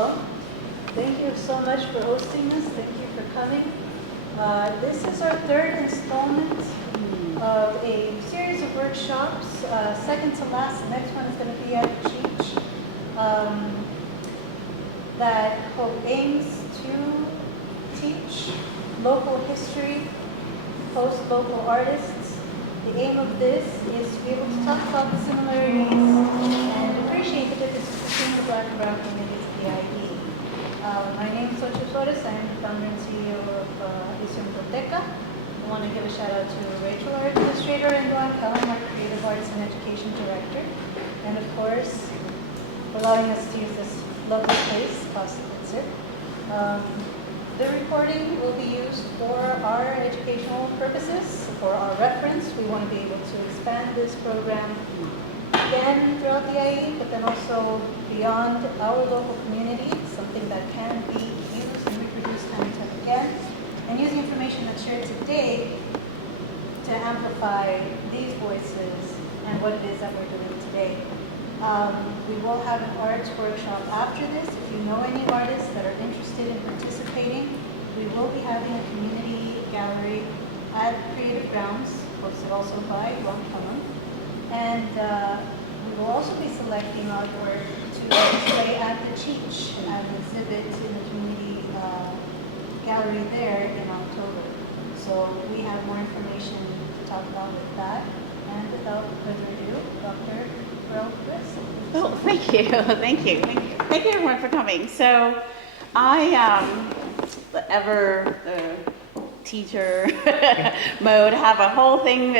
Thank you so much for hosting this. Thank you for coming. This is our third installment of a series of workshops, second to last. The next one is going to be at Cheech, that aims to teach local history, host local artists. The aim of this is to be able to talk about the similarities and appreciate the differences between the Black and Brown communities of the IE. My name is Ocho Flores. I am the founder and CEO of Biblioteca. I want to give a shout out to Rachel, our administrator, and Duan Cullen, our creative arts and education director. And of course, allowing us to use this lovely place, CASA Pitzer. The recording will be used for our educational purposes, for our reference. We want to be able to expand this program again throughout the IE, but then also beyond our local community, something that can be used and reproduced time and time again, and use the information that's shared today to amplify these voices and what it is that we're doing today. We will have an arts workshop after this. If you know any artists that are interested in participating, we will be having a community gallery at Creative Grounds, hosted also by Ron Cullen. And we will also be selecting artwork to display at the Cheech, at an exhibit in the community gallery there in October. So we have more information to talk about with that. And without further ado, Dr. Oh, thank you, thank you. Thank you everyone for coming. So I am the ever teacher mode, have a whole thing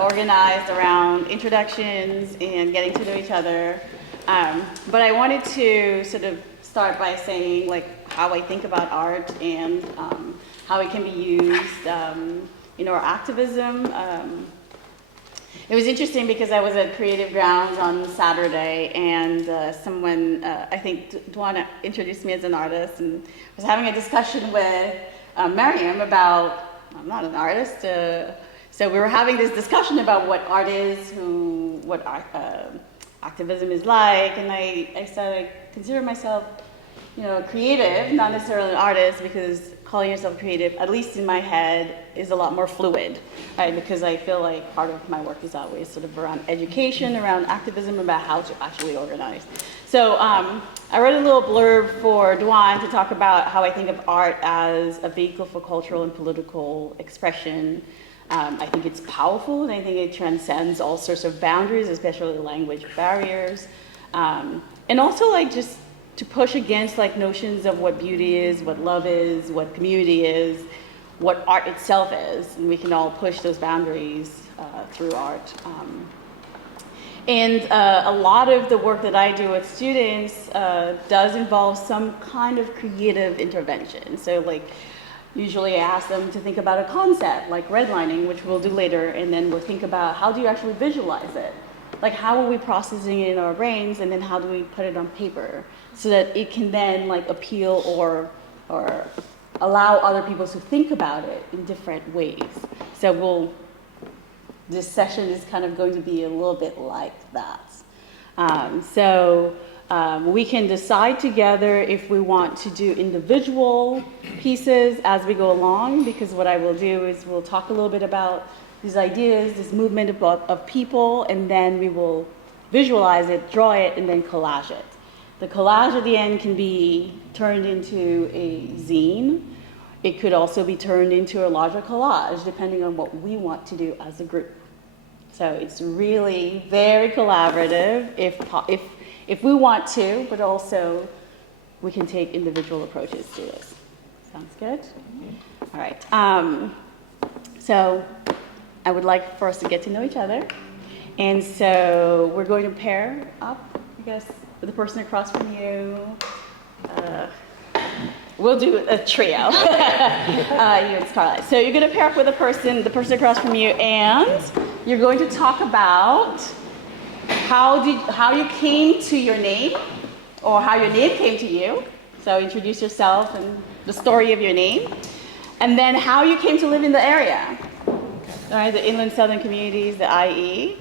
organized around introductions and getting to know each other. But I wanted to sort of start by saying like how I think about art and how it can be used in our activism. It was interesting because I was at Creative Grounds on Saturday, and someone, I think Duana introduced me as an artist, and was having a discussion with Miriam about, I'm not an artist, so we were having this discussion about what art is, what activism is like, and I said I consider myself, creative, not necessarily an artist, because calling yourself creative, at least in my head, is a lot more fluid, right? Because I feel like part of my work is always sort of around education, around activism, about how to actually organize. So I wrote a little blurb for Duan to talk about how I think of art as a vehicle for cultural and political expression. I think it's powerful, and I think it transcends all sorts of boundaries, especially language barriers. And also like just to push against like notions of what beauty is, what love is, what community is, what art itself is, and we can all push those boundaries through art. And a lot of the work that I do with students does involve some kind of creative intervention. So like usually I ask them to think about a concept like redlining, which we'll do later, and then we'll think about how do you actually visualize it? Like how are we processing it in our brains, and then how do we put it on paper so that it can then like appeal or allow other people to think about it in different ways. So this session is kind of going to be a little bit like that. We can decide together if we want to do individual pieces as we go along, because what I will do is we'll talk a little bit about these ideas, this movement of people, and then we will visualize it, draw it, and then collage it. The collage at the end can be turned into a zine. It could also be turned into a larger collage, depending on what we want to do as a group. So it's really very collaborative if we want to, but also we can take individual approaches to this. Sounds good? All right. So I would like for us to get to know each other. And so we're going to pair up, I guess, with the person across from you. We'll do a trio. You and Scarlett. So you're going to pair up with the person across from you, and you're going to talk about how you came to your name, or how your name came to you. So introduce yourself and the story of your name, and then how you came to live in the area. All right, the Inland Southern Communities, the IE.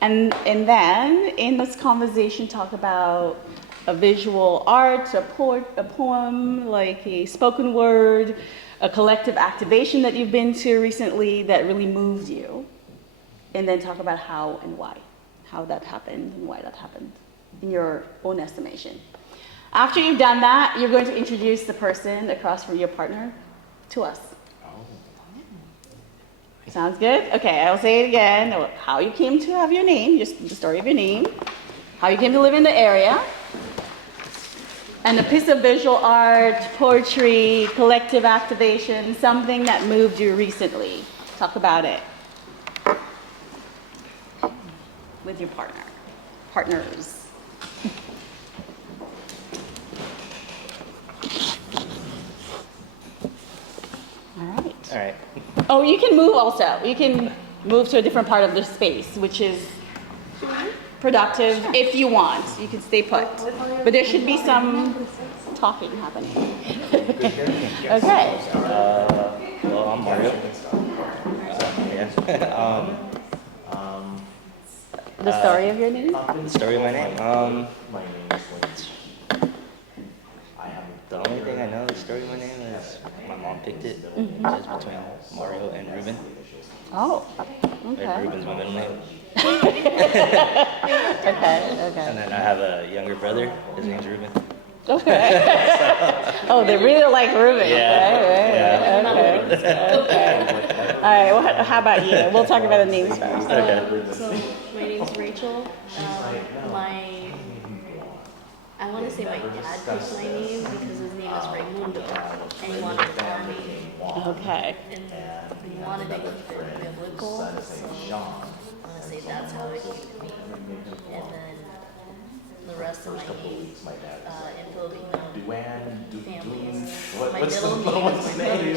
And then in this conversation, talk about a visual art, a poem, like a spoken word, a collective activation that you've been to recently that really moved you. And then talk about how and why, how that happened and why that happened in your own estimation. After you've done that, you're going to introduce the person across from your partner to us. Sounds good? Okay, I'll say it again. How you came to have your name, just the story of your name, how you came to live in the area, and a piece of visual art, poetry, collective activation, something that moved you recently. Talk about it with your partners. All right. Oh, you can move also. You can move to a different part of the space, which is productive if you want. You can stay put. But there should be some talking happening. Okay. Well, I'm Mario. Yeah. The story of your name? The story of my name? The only thing I know the story of my name is my mom picked it. It's between Mario and Ruben. Oh, Like, okay. Ruben's my middle name. Okay. And then I have a younger brother. His name's Ruben. Okay. Oh, they really like Ruben. Yeah. Right. Okay. All right. Well, how about you? We'll talk about the names first. Okay. So my name's Rachel. I want to say my dad picked my name because his name is Raimundo, and he wanted to call me. Okay. And he wanted to keep it biblical, so I want to say that's how it came to me. And then the rest of my name in Filipino families. My middle name is my mother's name.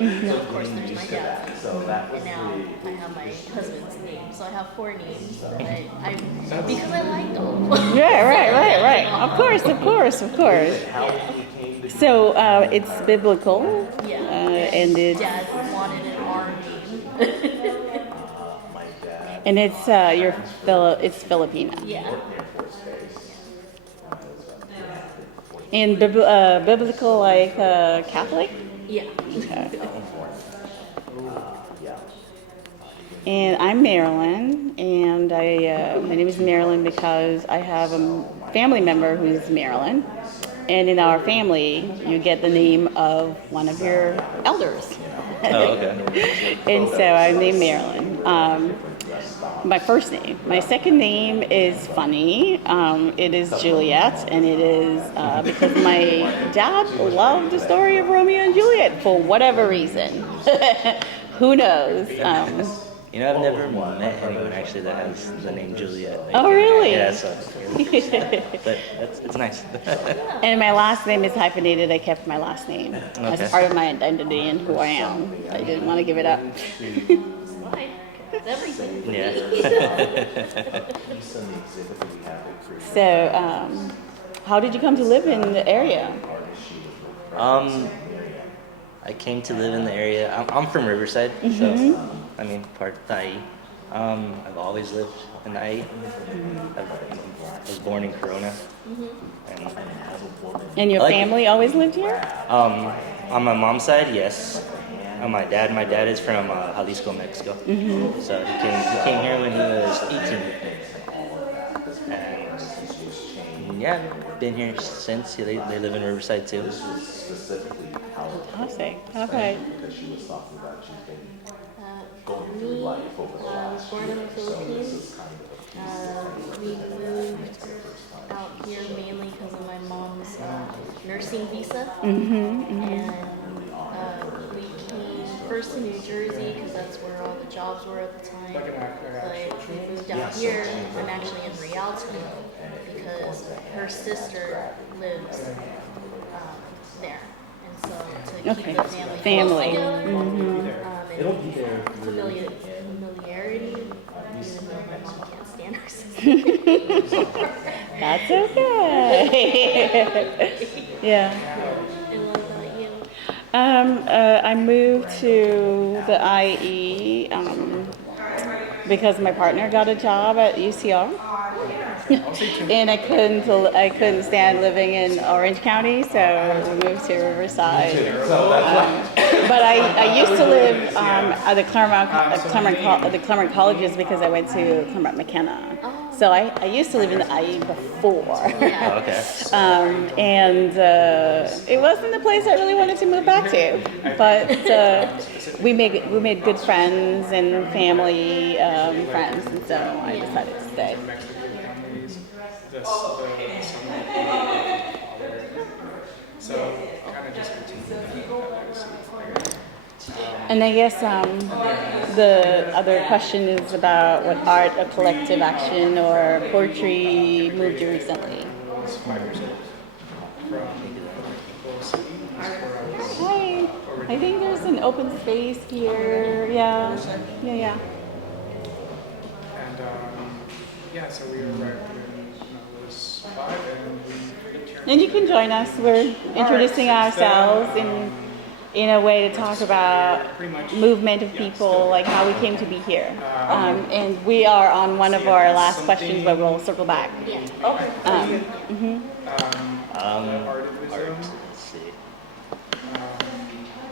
And of course there's my dad's name. And now I have my husband's name. So I have 4 names that I because I like them. Yeah, right. Of course. So it's biblical. Yeah. And it's Dad wanted an R name. and it's it's Filipino. Yeah. And biblical, like Catholic. Yeah. Okay. And I'm Marilyn, and my name is Marilyn because I have a family member who's Marilyn, and in our family, you get the name of one of your elders. Oh, okay. And so I'm named Marilyn. My first name. My second name is funny. It is Juliet, and it is because my dad loved the story of Romeo and Juliet for whatever reason. Who knows? You know, I've never met anyone actually that has the name Juliet. Oh, really? Yeah, so. But it's nice. And my last name is hyphenated. I kept my last name Okay. as part of my identity and who I am. I didn't want to give it up. Why? It's everything. Yeah. So, how did you come to live in the area? I came to live in the area. I'm from Riverside, so I mean, part of the IE. I've always lived in the IE. I was born in Corona. And your I like family always lived here? On my mom's side, yes. On my dad is from Jalisco, Mexico. So he came here when he was 18. And yeah, been here since. They live in Riverside too. Fantastic. Okay. Me, I was born in the Philippines. We moved out here mainly because of my mom's nursing visa. And we came first to New Jersey because that's where all the jobs were at the time. But we moved out here. I'm actually in Rialto because her sister lives there. And so to keep the family close together, and familiarity, even though my mom can't stand her sister. That's okay. Yeah. And what about you? I moved to the IE because my partner got a job at UCR. And I couldn't stand living in Orange County, so we moved to Riverside. But I used to live at the Claremont colleges because I went to Claremont McKenna. So I used to live in the IE before. Oh, okay. It wasn't the place I really wanted to move back to. But we made good friends and family friends, and so I decided to stay. So kind of just And I guess the other question is about what art or collective action or poetry moved you recently. Hi. I think there's an open space here. Yeah. And so we arrived when I was 5, and we lived here. And you can join us. We're introducing ourselves in a way to talk about movement of people, like how we came to be here. And we are on one of our last questions, but we'll circle back. Yeah. Okay. Art, let's see.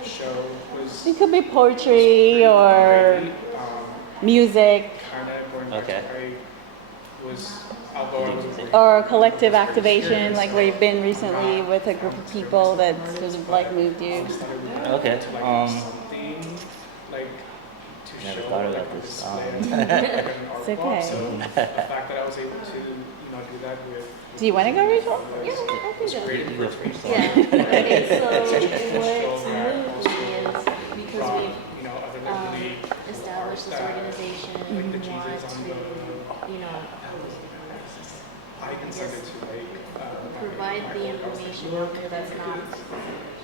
Show was It could be poetry or music kind of going back. Okay. I was, although I was or collective activation, like where you've been recently with a group of people that sort of like moved you. Okay. something like to Never show thought like, about a this. display of, like, an art It's walk. okay. So the fact that I was able to do that with Do you want to go, Rachel? Yeah, I can go. You go first. Yeah. Okay, so what's moved me is because we've other locally established this organization, like we the want Jesus to, on the I can send it to like provide the information out there that's not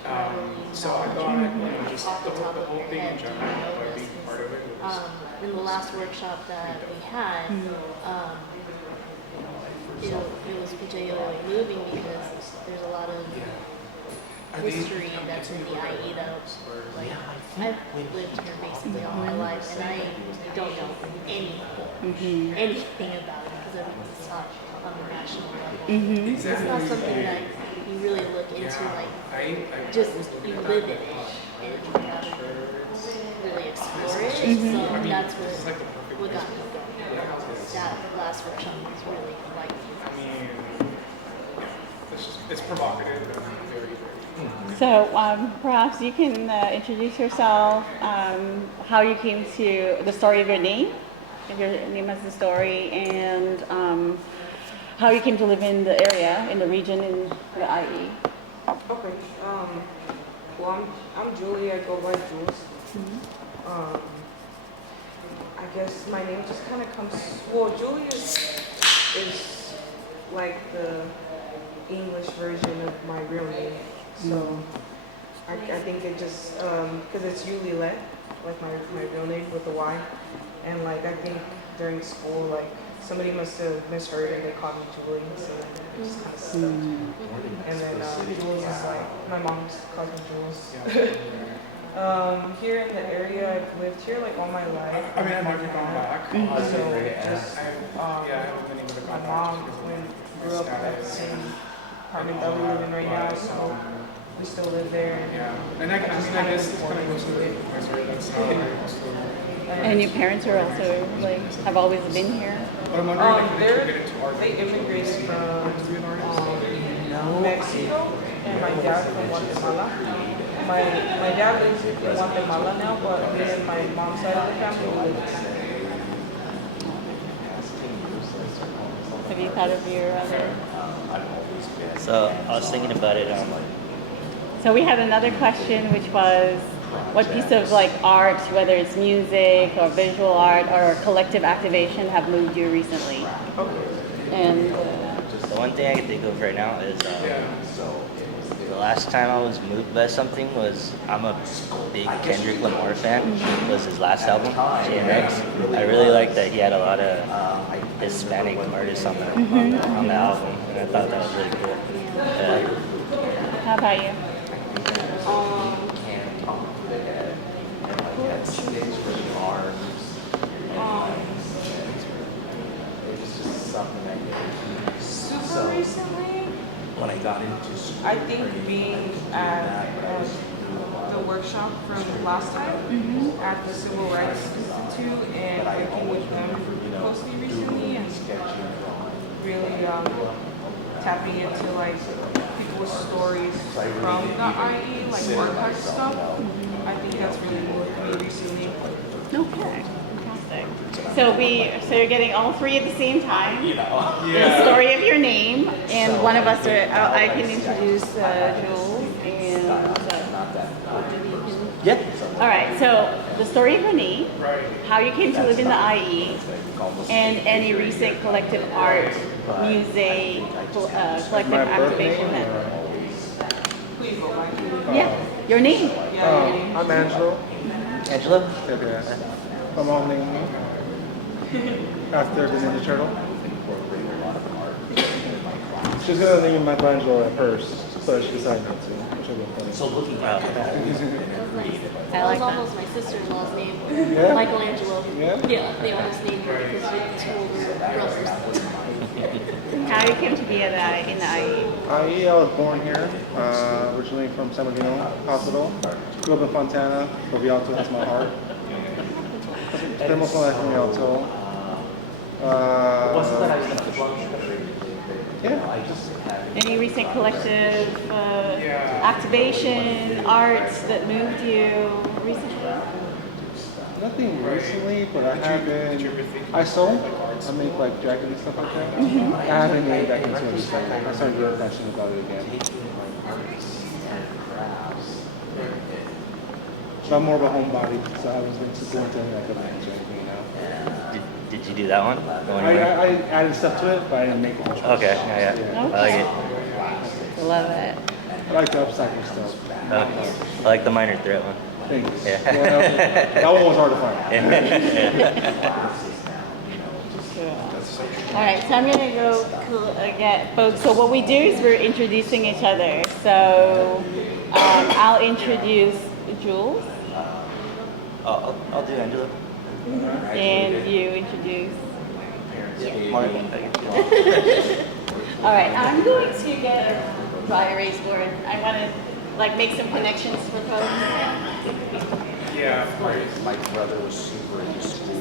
probably so I thought just off the top the of whole your thing in head. general, like being part of it was In the last workshop that we had, it was particularly moving because there's a lot of history that's in the IE that like I've lived here basically all my life and I don't know anything about it because everything's taught on the national level. It's not something that you really look into like just you live in it and really explore it. So that's what got me going. That last workshop was really like it's provocative and very So perhaps you can introduce yourself, how you came to the story of your name, if your name has the story, and how you came to live in the area, in the region, in the IE. Okay. Well, I'm Julie. I go by Jules. I guess my name just kind of comes. Well, Julie is like the English version of my real name. So I think it just because it's Julie Let, like my real name with a Y, and like I think during school like somebody must have misheard and they called me Julie, so it just kind of stuck. And then Jules is like my mom calls me Jules. Here in the area, I've lived here like all my life. I mean, I might be going back. So just my mom grew up at the same apartment that we live in right now, so we still live there. And I guess it kind of goes to the point where that's how I also. And your parents are also, like, have always been here? But I'm wondering if they get into art. They immigrated from Mexico, and my dad from Guatemala. My dad lives in Guatemala now, but me and my mom's side of the family live in Canada. Have you thought of your other? So I was thinking about it. So we had another question, which was, what piece of like art, whether it's music or visual art or collective activation, have moved you recently? And The one thing I can think of right now is the last time I was moved by something was I'm a big Kendrick Lamar fan. Was his last album, GMX. I really liked that he had a lot of Hispanic artists on the album, and I thought that was really cool. Yeah. how about you? Super recently, When I got into school, I think being at the workshop from last time at the Civil Rights Institute and working with them closely recently and really tapping into like people's stories from the IE, like archive stuff. I think that's really moved me recently. Okay, fantastic. So you're getting all three at the same time. The Yeah. story of your name, and one of us I can introduce Jules and. Yeah. All right. So the story of your name, Right. how you came to live in the IE, and any recent collective art, music, collective activation. Please go back. Yeah, your name. Yeah. I'm Angelo. Angelo? My mom named me after the Ninja Turtle. She was gonna name me Michelangelo at first, but she decided not to, which would have been funny. so looking Wow. at that, I That like was that. almost my sister-in-law's name. Yeah? Michelangelo. Yeah? Yeah, they almost named her because we're two older brothers. How you came to be in the IE. I was born here, originally from San Bernardino Hospital. Grew up in Fontana, but Rialto has my heart. Spent most of my life in Rialto. wasn't that I used to Yeah. Any recent collective Yeah. activation, arts that moved you recently? Nothing recently, but I have Did you been. ever think I sew. I make like jackets and stuff like that. I haven't made back into it recently. I started getting passionate about it again. But I'm more of a homebody, so I was going to go into like a band or anything now. Did you do that one? The one I you were- I added stuff to it, but I didn't make it. Okay, yeah. I like it. Love it. I like the upcycle stuff. I like the minor threat one. Thanks. Yeah. That one was hard to find. All right, so I'm gonna go get folks. So what we do is we're introducing each other. So I'll introduce Jules, I'll do Angelo. and you introduce. Martin. All right, I'm going to get a dry erase board. I want to like make some connections for folks. Yeah, of course. My brother was super into school.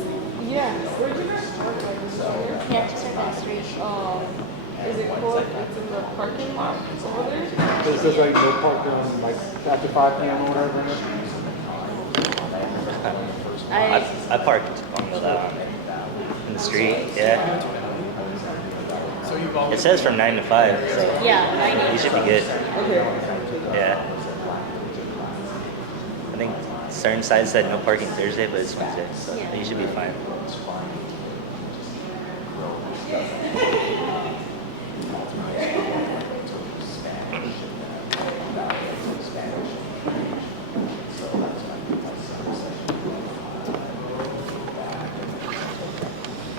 Yeah. Where'd you guys start? Like this year? Yeah, just our administration. Is it cool if it's in the parking lot over there? It says like no park like after 5 p.m. or whatever. I parked in the street. Yeah. So you've always It says from 9 to 5, so Yeah, you should be good. Okay. Yeah. I think certain sides said no parking Thursday, but it's Wednesday, so Yeah. you should be fine.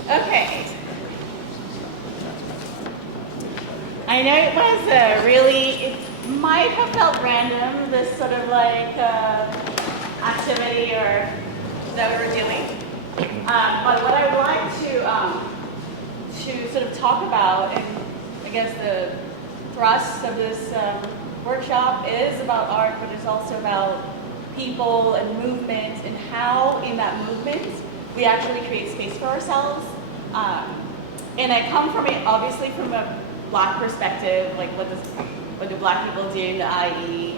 Okay. I know it was it might have felt random, this sort of like activity or that we were doing. But what I would like to sort of talk about, and I guess the thrust of this workshop is about art, but it's also about people and movement and how in that movement we actually create space for ourselves. And I come from it obviously from a Black perspective, like what do Black people do in the IE?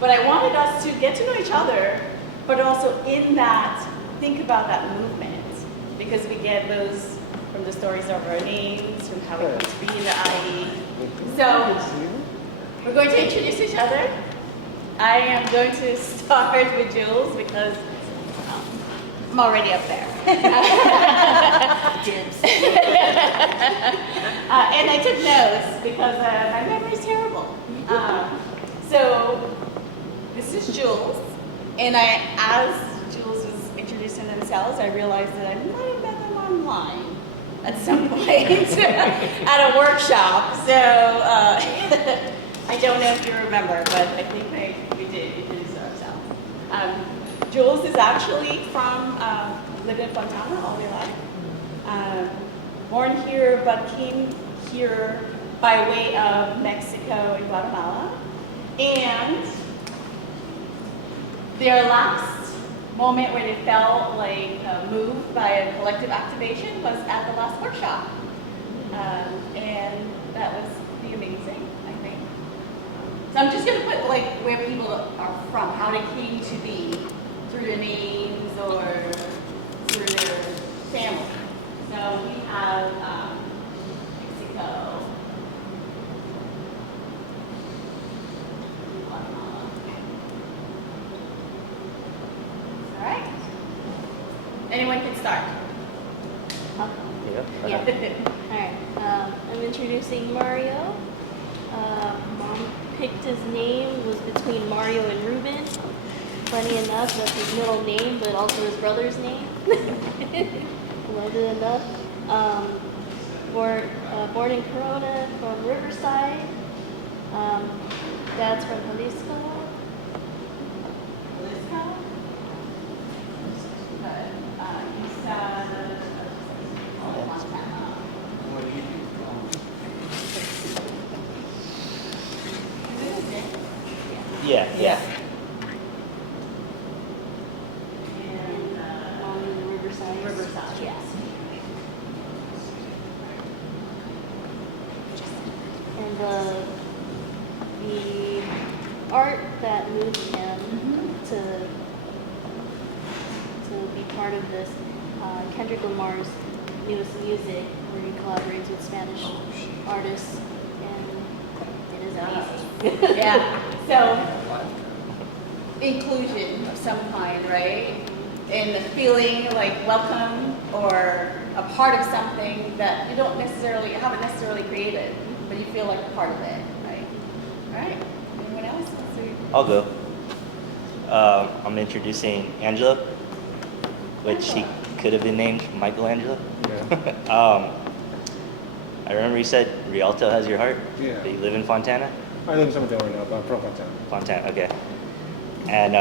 But I wanted us to get to know each other, but also in that, think about that movement, because we get those from the stories of our names, from how we come to be in the IE. So we're going to introduce each other. I am going to start with Jules because I'm already up there. Dibs. And I took notes because my memory's terrible. So this is Jules, and as Jules was introducing themselves, I realized that I might have met them online at some point at a workshop. So I don't know if you remember, but I think we did introduce ourselves. Jules is actually from lived in Fontana all their life. born here but came here by way of Mexico and Guatemala. And their last moment where they felt like moved by a collective activation was at the last workshop. And that was pretty amazing, I think. So I'm just gonna put like where people are from, how they came to be through their names or through their family. So we have Mexico, Guatemala. All right. Anyone can start. Yeah. Alright, I'm introducing Mario. Mom picked his name, was between Mario and Ruben. Funny enough, that's his middle name, but also his brother's name. Loved it enough. Born in Corona, from Riverside. Dad's from Jalisco. Jalisco. Montana. Yeah. And Mom in Riverside. Riverside. Yes. And the art that moved him to be part of this, Kendrick Lamar's newest music, where he collaborates with Spanish artists, and it is amazing. Yeah. So inclusion of some kind, right? And the feeling like welcome or a part of something that you haven't necessarily created, but you feel like a part of it, right? All right. Anyone else? I'll go. I'm introducing Angelo, which he could have been named Michelangelo. Yeah. I remember you said Rialto has your heart. Yeah. Do you live in Fontana? I live in San Mateo right now, but I'm from Fontana. Fontana, okay. And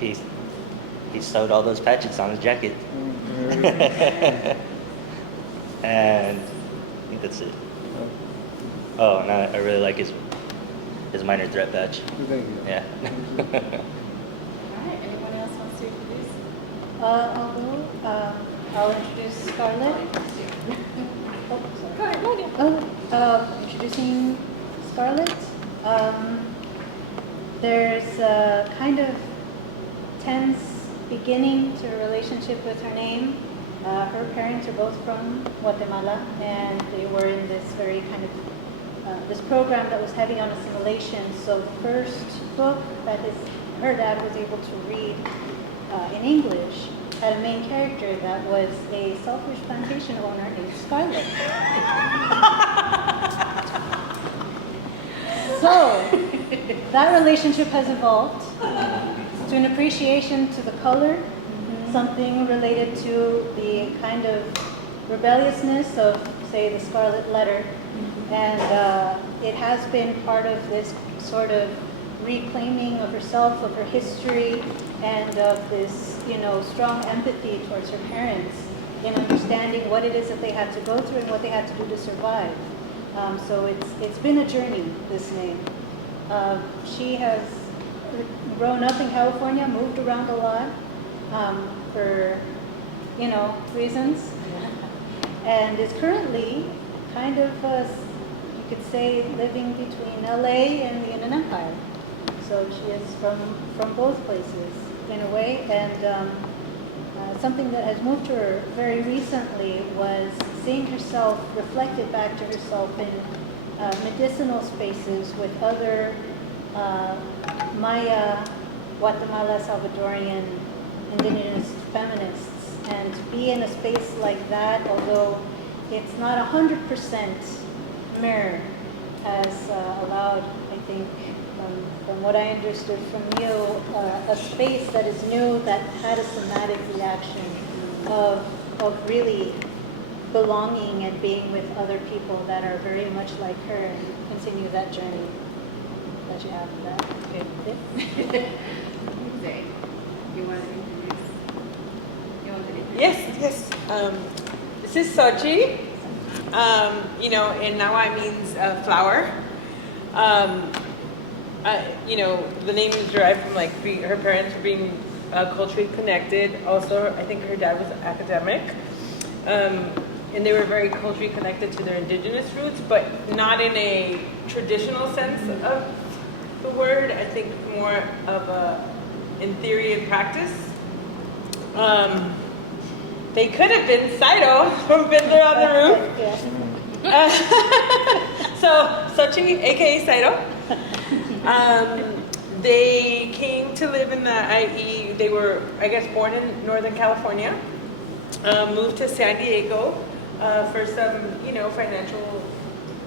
he sewed all those patches on his jacket. And I think that's it. Oh, and I really like his minor threat badge. Thank you. Yeah. All right. Anyone else wants to introduce? I'll go. I'll introduce Scarlett. Oh, sorry. Introducing Scarlett. There's a kind of tense beginning to a relationship with her name. Her parents are both from Guatemala, and they were in this very kind of this program that was heavy on assimilation. So the first book that her dad was able to read in English had a main character that was a selfish plantation owner named Scarlett. So that relationship has evolved to an appreciation to the color, something related to the kind of rebelliousness of, say, the Scarlet Letter. And it has been part of this sort of reclaiming of herself, of her history, and of this, strong empathy towards her parents in understanding what it is that they had to go through and what they had to do to survive. So it's been a journey, this name. She has grown up in California, moved around a lot for, reasons, and is currently kind of, you could say, living between LA and the Inland Empire. So she is from both places in a way, and something that has moved her very recently was seeing herself reflected back to herself in medicinal spaces with other Maya, Guatemala, Salvadorian, indigenous feminists, and to be in a space like that, although it's not 100% mirror, has allowed, I think, from what I understood from you, a space that is new, that had a somatic reaction of really belonging and being with other people that are very much like her, and continue that journey that you have for that. Okay. Zay, you want to introduce? Yes. This is Sochi. And Nawa means flower. The name is derived from her parents being culturally connected. Also, I think her dad was an academic. And they were very culturally connected to their indigenous roots, but not in a traditional sense of the word. I think more of in theory and practice. They could have been Saito from Fiddler on the Roof. So Sochi, aka Saito. They came to live in the IE. They were, I guess, born in Northern California. Moved to San Diego for some, financial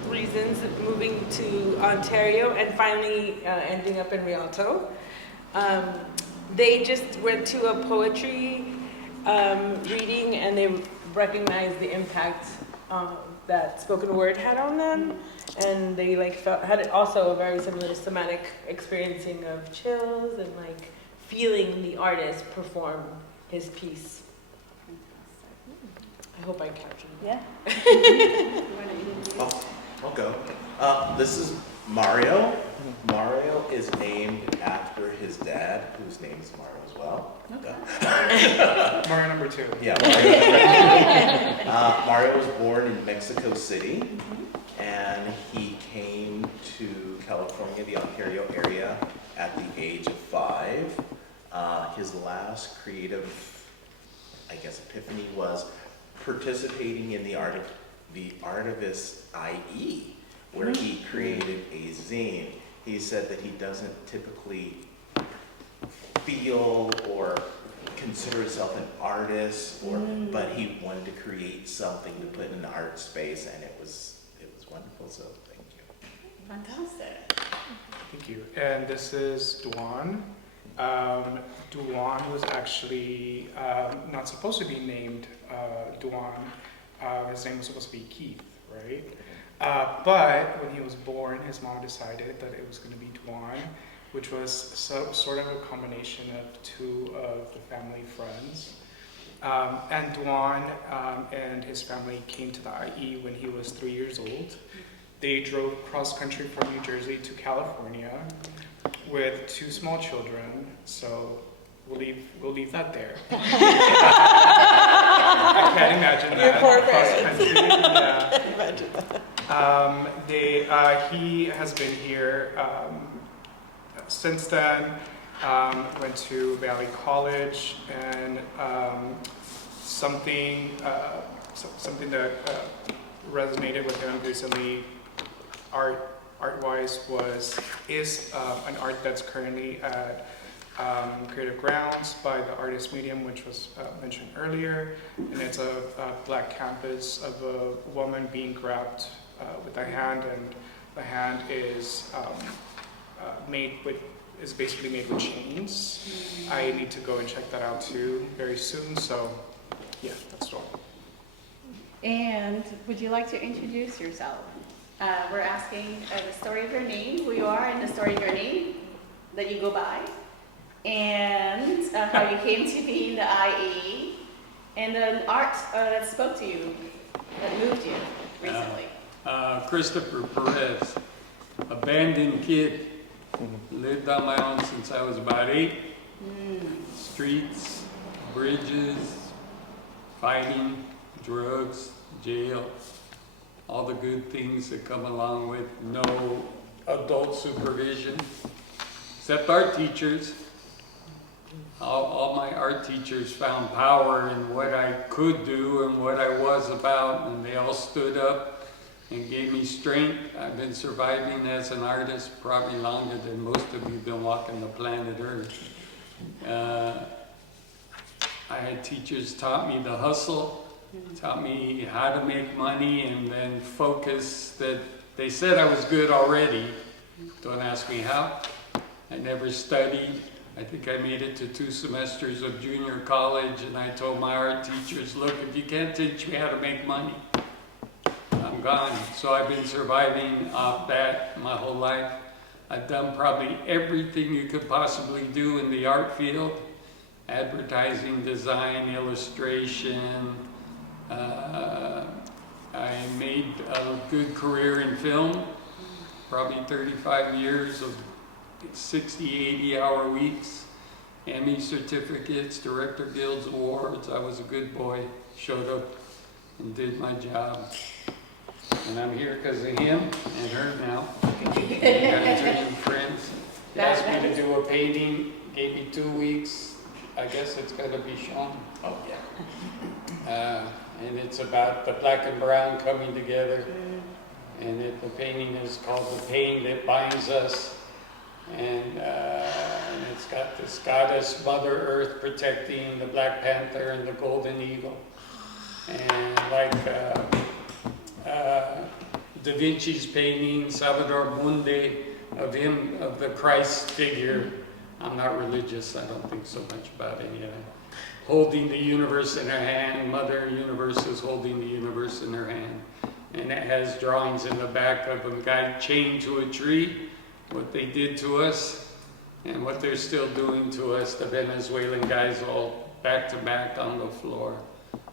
reasons. Moving to Ontario and finally ending up in Rialto. They just went to a poetry reading and they recognized the impact that spoken word had on them, and they had also a very similar to somatic experiencing of chills and feeling the artist perform his piece. I hope I captured it. Yeah. I'll go. This is Mario. Mario is named after his dad, whose name is Mario as well. Mario number 2. Yeah, Mario. Mario was born in Mexico City, and he came to California, the Ontario area, at the age of 5. His last creative, epiphany was participating in the Artivist IE, where he created a zine. He said that he doesn't typically feel or consider himself an artist, but he wanted to create something to put in the art space, and it was wonderful. So thank you. Fantastic. Thank you. And this is Duan. Duan was actually not supposed to be named Duan. His name was supposed to be Keith, right? But when he was born, his mom decided that it was going to be Duan, which was sort of a combination of two of the family friends. And Duan and his family came to the IE when he was 3 years old. They drove cross country from New Jersey to California with 2 small children. So we'll leave that there. I can't imagine that. Cross country. Yeah. Imagine that. He has been here since then. Went to Valley College, and something that resonated with him recently, art-wise, is an art that's currently at Creative Grounds by the Artist Medium, which was mentioned earlier, and it's a black canvas of a woman being grabbed with a hand, and the hand is basically made with chains. I need to go and check that out too very soon. So, yeah, that's all. And would you like to introduce yourself? We're asking the story of your name, who you are, and the story of your name that you go by, and how you came to be in the IE, and the art that spoke to you, that moved you recently. Christopher Perez, abandoned kid, lived on my own since I was about 8. Streets, bridges, fighting, drugs, jail, all the good things that come along with no adult supervision, except art teachers. All my art teachers found power in what I could do and what I was about, and they all stood up and gave me strength. I've been surviving as an artist probably longer than most of you have been walking the planet Earth. I had teachers taught me the hustle, taught me how to make money, and then focus that they said I was good already. Don't ask me how. I never studied. I think I made it to 2 semesters of junior college, and I told my art teachers, look, if you can't teach me how to make money, I'm gone. So I've been surviving off that my whole life. I've done probably everything you could possibly do in the art field: advertising, design, illustration, I made a good career in film, probably 35 years of 60, 80-hour weeks, Emmy certificates, Director Guild's awards. I was a good boy, showed up and did my job. And I'm here because of him and her now. You guys are new friends. He asked me to do a painting, gave me 2 weeks. I guess it's going to be shown. Oh, yeah. And it's about the black and brown coming together. And the painting is called The Pain That Binds Us. And it's got this goddess, Mother Earth, protecting the Black Panther and the Golden Eagle. And like Da Vinci's painting, Salvador Munde, of him, of the Christ figure. I'm not religious, I don't think so much about any of that. Holding the universe in her hand, Mother Universe is holding the universe in her hand. And it has drawings in the back of a guy chained to a tree, what they did to us, and what they're still doing to us, the Venezuelan guys all back to back on the floor.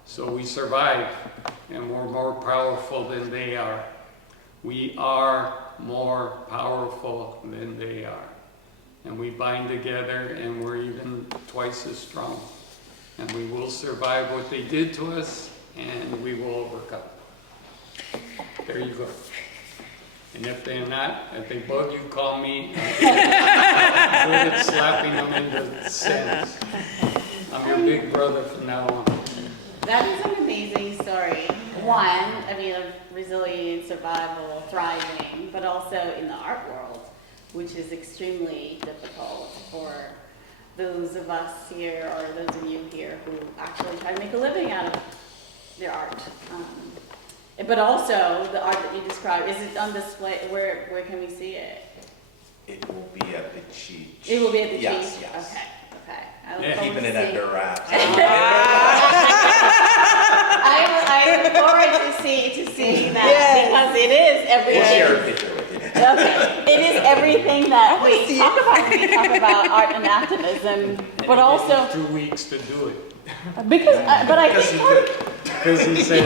So we survived, and we're more powerful than they are. We are more powerful than they are. And we bind together, and we're even twice as strong. And we will survive what they did to us, and we will overcome. There you go. And if they're not, if they bug you, call me. I'm good at slapping them into sense. I'm your big brother from now on. That is an amazing story. One, I mean, of resilience, survival, thriving, but also in the art world, which is extremely difficult for those of us here or those of you here who actually try to make a living out of their art. But also, the art that you described, is it on display? Where can we see it? It will be at the Cheech. It will be at the Yes, Cheech? yes. Okay. I look Yeah. forward Keeping to it seeing- under wraps. I look forward to see that because it is We'll share a everything. picture with you. Okay. It is everything that we talk about when we talk about art and activism, but also 2 weeks to do it. because, but I Because think you part- could. Because he said,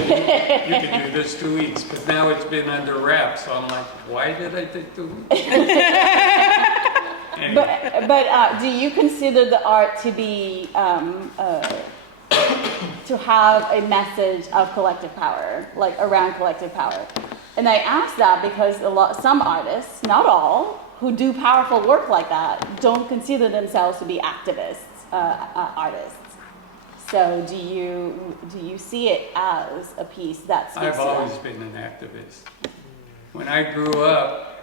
you can do this 2 weeks, but now it's been under wraps, so I'm like, why did I take 2 weeks? Anyway. But do you consider the art to be to have a message of collective power, like around collective power? And I ask that because some artists, not all, who do powerful work like that, don't consider themselves to be activists, artists. So do you see it as a piece that speaks I've to always that? been an activist. When I grew up,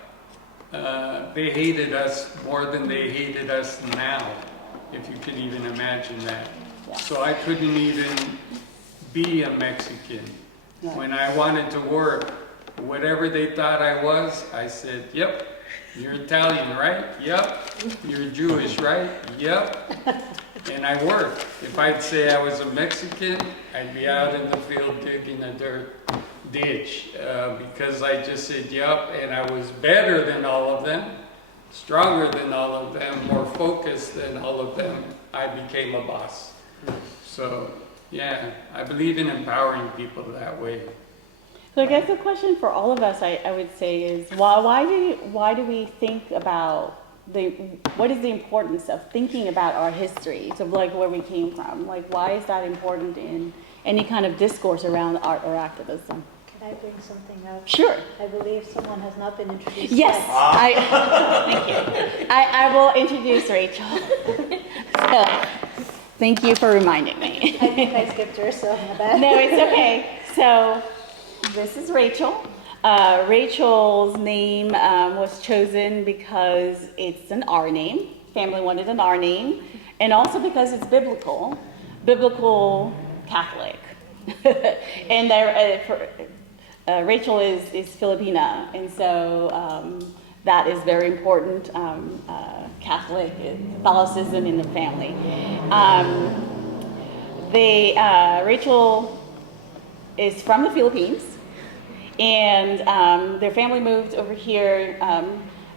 they hated us more than they hated us now, if you can even imagine that. Yeah. So I couldn't even be a Mexican. Yeah. When I wanted to work, whatever they thought I was, I said, yep. You're Italian, right? Yep. You're Jewish, right? Yep. And I worked. If I'd say I was a Mexican, I'd be out in the field digging a dirt ditch because I just said, yup, and I was better than all of them, stronger than all of them, more focused than all of them. I became a boss. So, yeah, I believe in empowering people that way. So I guess the question for all of us, I would say, is why do we think about what is the importance of thinking about our history, so like where we came from? Like, why is that important in any kind of discourse around art or activism? Can I bring something up? Sure. I believe someone has not been introduced. Yes, yet. thank you. I will introduce Rachel. So, thank you for reminding me. I think I skipped her, so my bad. No, it's okay. So, this is Rachel. Rachel's name was chosen because it's an R name. Family wanted an R name. And also because it's biblical Catholic. And Rachel is Filipina. And so that is very important, Catholicism in the family. Rachel is from the Philippines, and their family moved over here